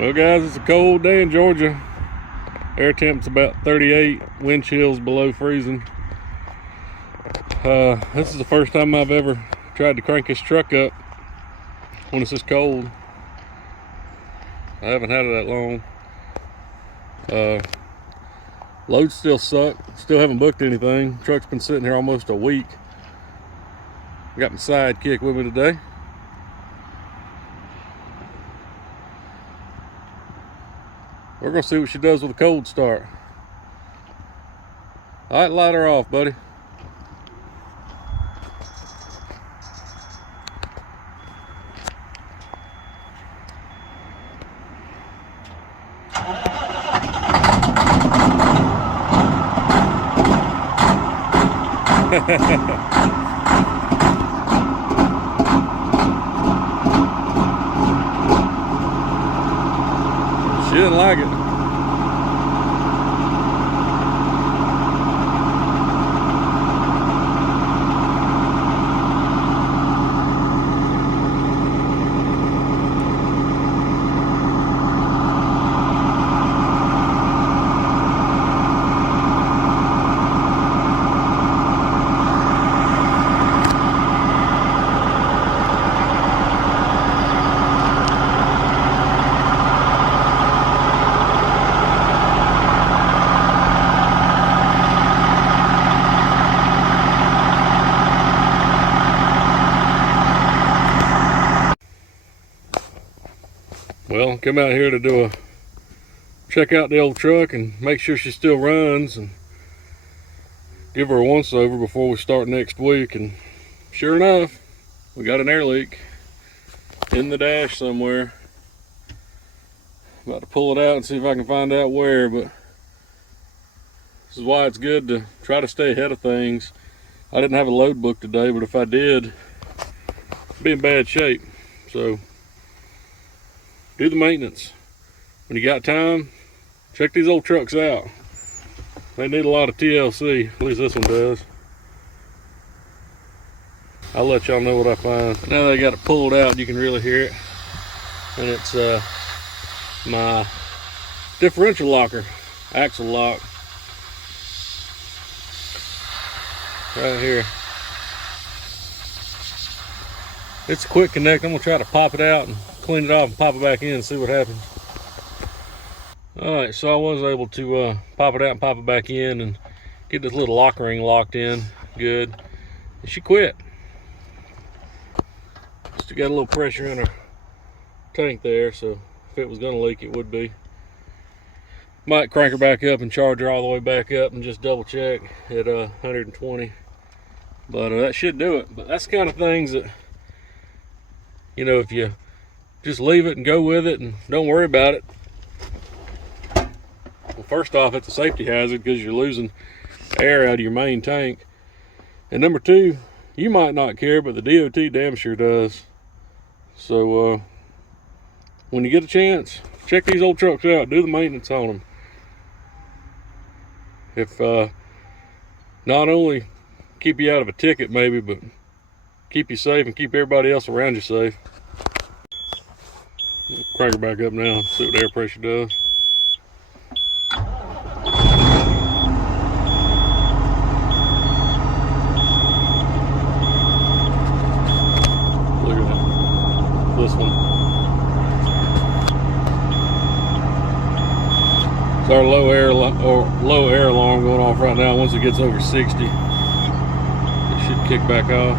Well guys, it's a cold day in Georgia. Air temp's about 38, wind chill's below freezing. This is the first time I've ever tried to crank this truck up when it's this cold. I haven't had it that long. Loads still suck, still haven't booked anything. Truck's been sitting here almost a week. Got my sidekick with me today. We're gonna see what she does with a cold start. All right, light her off, buddy. She didn't like it. Well, come out here to do a check out the old truck and make sure she still runs and give her a once over before we start next week. And sure enough, we got an air leak in the dash somewhere. About to pull it out and see if I can find out where, but this is why it's good to try to stay ahead of things. I didn't have a load book today, but if I did, I'd be in bad shape. So do the maintenance. When you got time, check these old trucks out. They need a lot of TLC, at least this one does. I'll let y'all know what I find. Now that I got it pulled out, you can really hear it. And it's my differential locker, axle lock. Right here. It's a quick connect. I'm gonna try to pop it out and clean it off and pop it back in and see what happens. All right, so I was able to pop it out and pop it back in and get this little lock ring locked in good. And she quit. Still got a little pressure in her tank there, so if it was gonna leak, it would be. Might crank her back up and charge her all the way back up and just double check at 120. But that should do it. But that's the kind of things that, you know, if you just leave it and go with it and don't worry about it. Well, first off, it's a safety hazard because you're losing air out of your main tank. And number two, you might not care, but the DOT damn sure does. So when you get a chance, check these old trucks out, do the maintenance on them. If not only keep you out of a ticket maybe, but keep you safe and keep everybody else around you safe. Crank her back up now, see what the air pressure does. Look at that, this one. It's our low air alarm going off right now. Once it gets over 60, it should kick back off.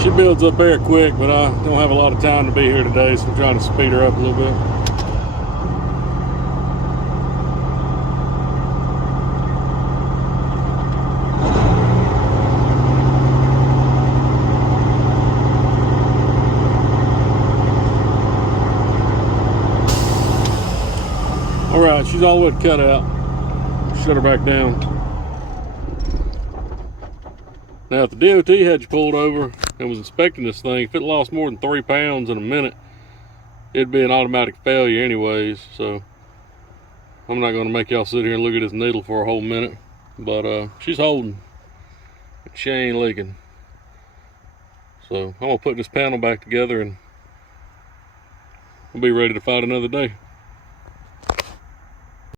She builds up air quick, but I don't have a lot of time to be here today, so I'm trying to speed her up a little bit. All right, she's all the way to cut out. Shut her back down. Now, if the DOT had you pulled over and was inspecting this thing, if it lost more than 3 pounds in a minute, it'd be an automatic failure anyways. So I'm not gonna make y'all sit here and look at this needle for a whole minute, but she's holding. She ain't leaking. So I'm gonna put this panel back together and we'll be ready to fight another day.